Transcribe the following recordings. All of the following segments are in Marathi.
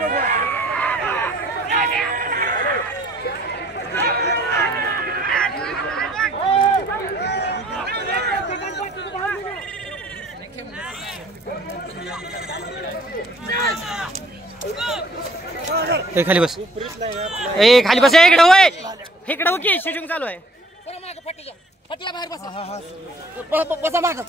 ए खाली बस, ए खाली बस, इकडे होय, इकडे हो की शूटिंग चालू आहे. फटीला बाहेर बसा. बसा माग.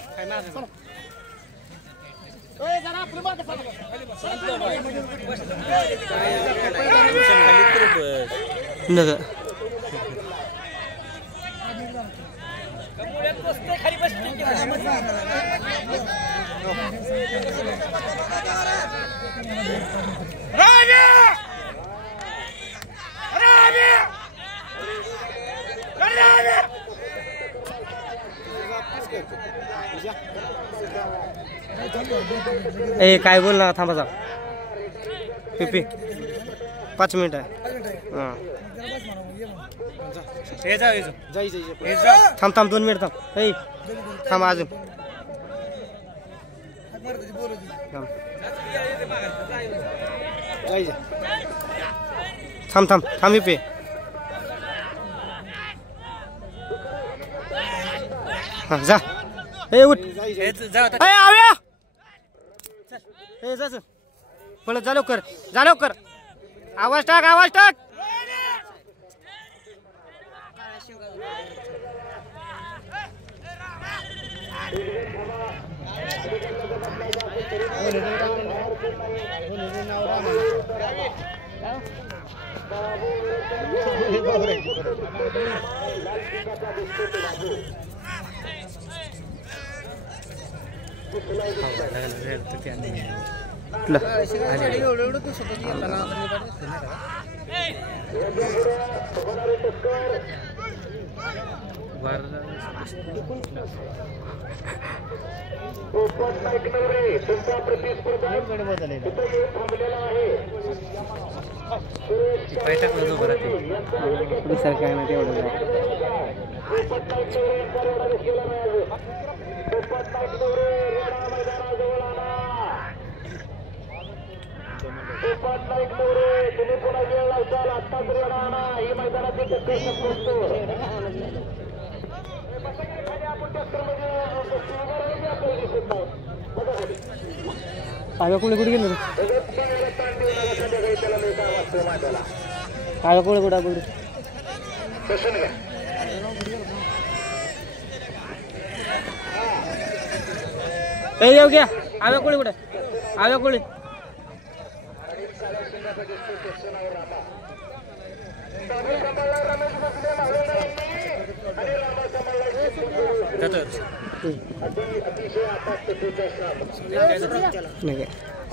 ए काय बोल ना, थांबा जा. पिपी 5 मिनिट आहे. हां थांब थांब 2 मिनिट थांब. ए थांब अजून थांब थांब थांब पिपी. हां जा. ए उठ. ए आव्या. ए जा पळत जा लवकर, जा लवकर. आवाज टाक, आवाज टाक. काय ना तेवढं आगा कोणी कुठे गेलो? आगा कोणी कुठे बोल येऊ घ्या. आगा कोणी कुठे? आगा कोणी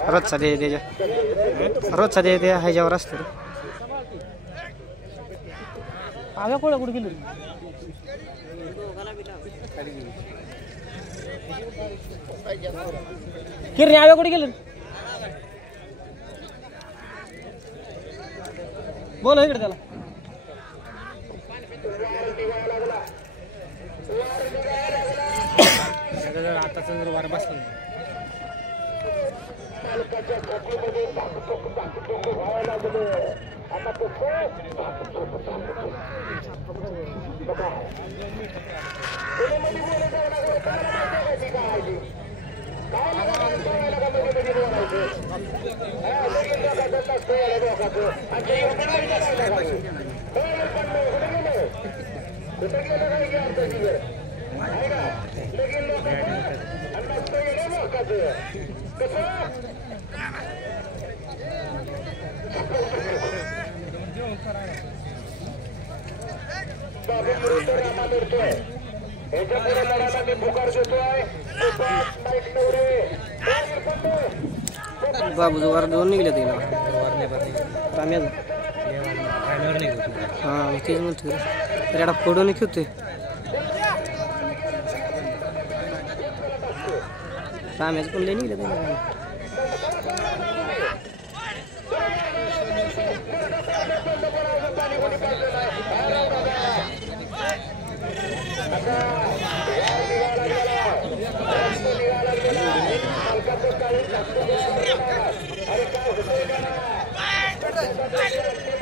रोजचा दे त्याच्या रोजचा दे त्या ह्याच्यावर असतो. आव्या कोणा कुठे गेलो? किरणे आव्या कुठे गेलो? बोल इकडे त्याला. आता जर वार बसला बाबू जो वर दोन निघले ते हां तेच म्हणतो रेडा फोडून खेळतोय. राम्याचं पण लय निघले ते.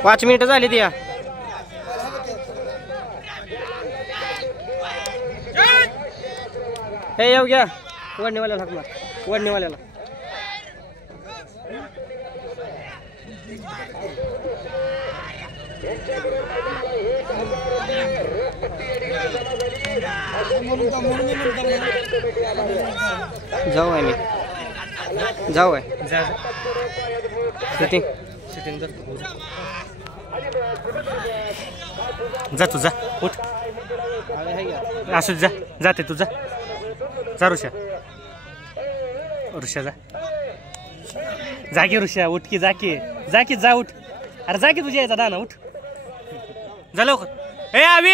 5 मिनिटं झाली ती या. हे येऊ घ्या वडणीवाल्याला हाक मार. वडणीवाल्याला जाऊ आहे मी जाऊ आहे शूटिंग जा तू जा उठ असू जा जाते तू जा जा ऋषा ऋषा जा की ऋषा उठ की जा उठ अरे जा की तुझ्या यायचा दाना उठ जा लवकर. ए आवी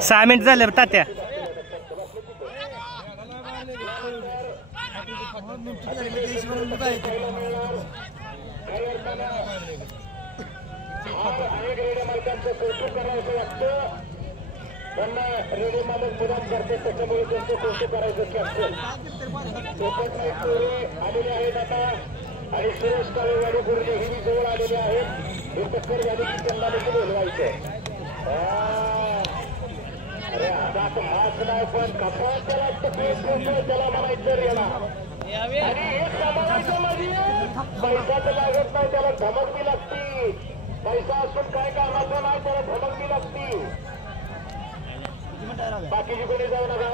सहा मिनिट झाले तात्या. त्यांना रेडिओमध्ये मुलाम करते त्याच्यामुळे त्यांचं कौतुक करायचं की असतं आलेले आहेत आता आणि सुरेश काळेवाडी गुरुजी ही जवळ आलेले आहेत. हे टक्कर झाली की त्यांना देखील बोलवायचं. अरे आता मास नाही पण कसा त्याला त्याला म्हणायचं रेडा आणि हे सांभाळायचं म्हणजे पैसा तर लागत नाही त्याला धमक बी लागती. पैसा असून काय कामाचं नाही त्याला धमक बी लागती. बाकीची कोणी जाऊ नका.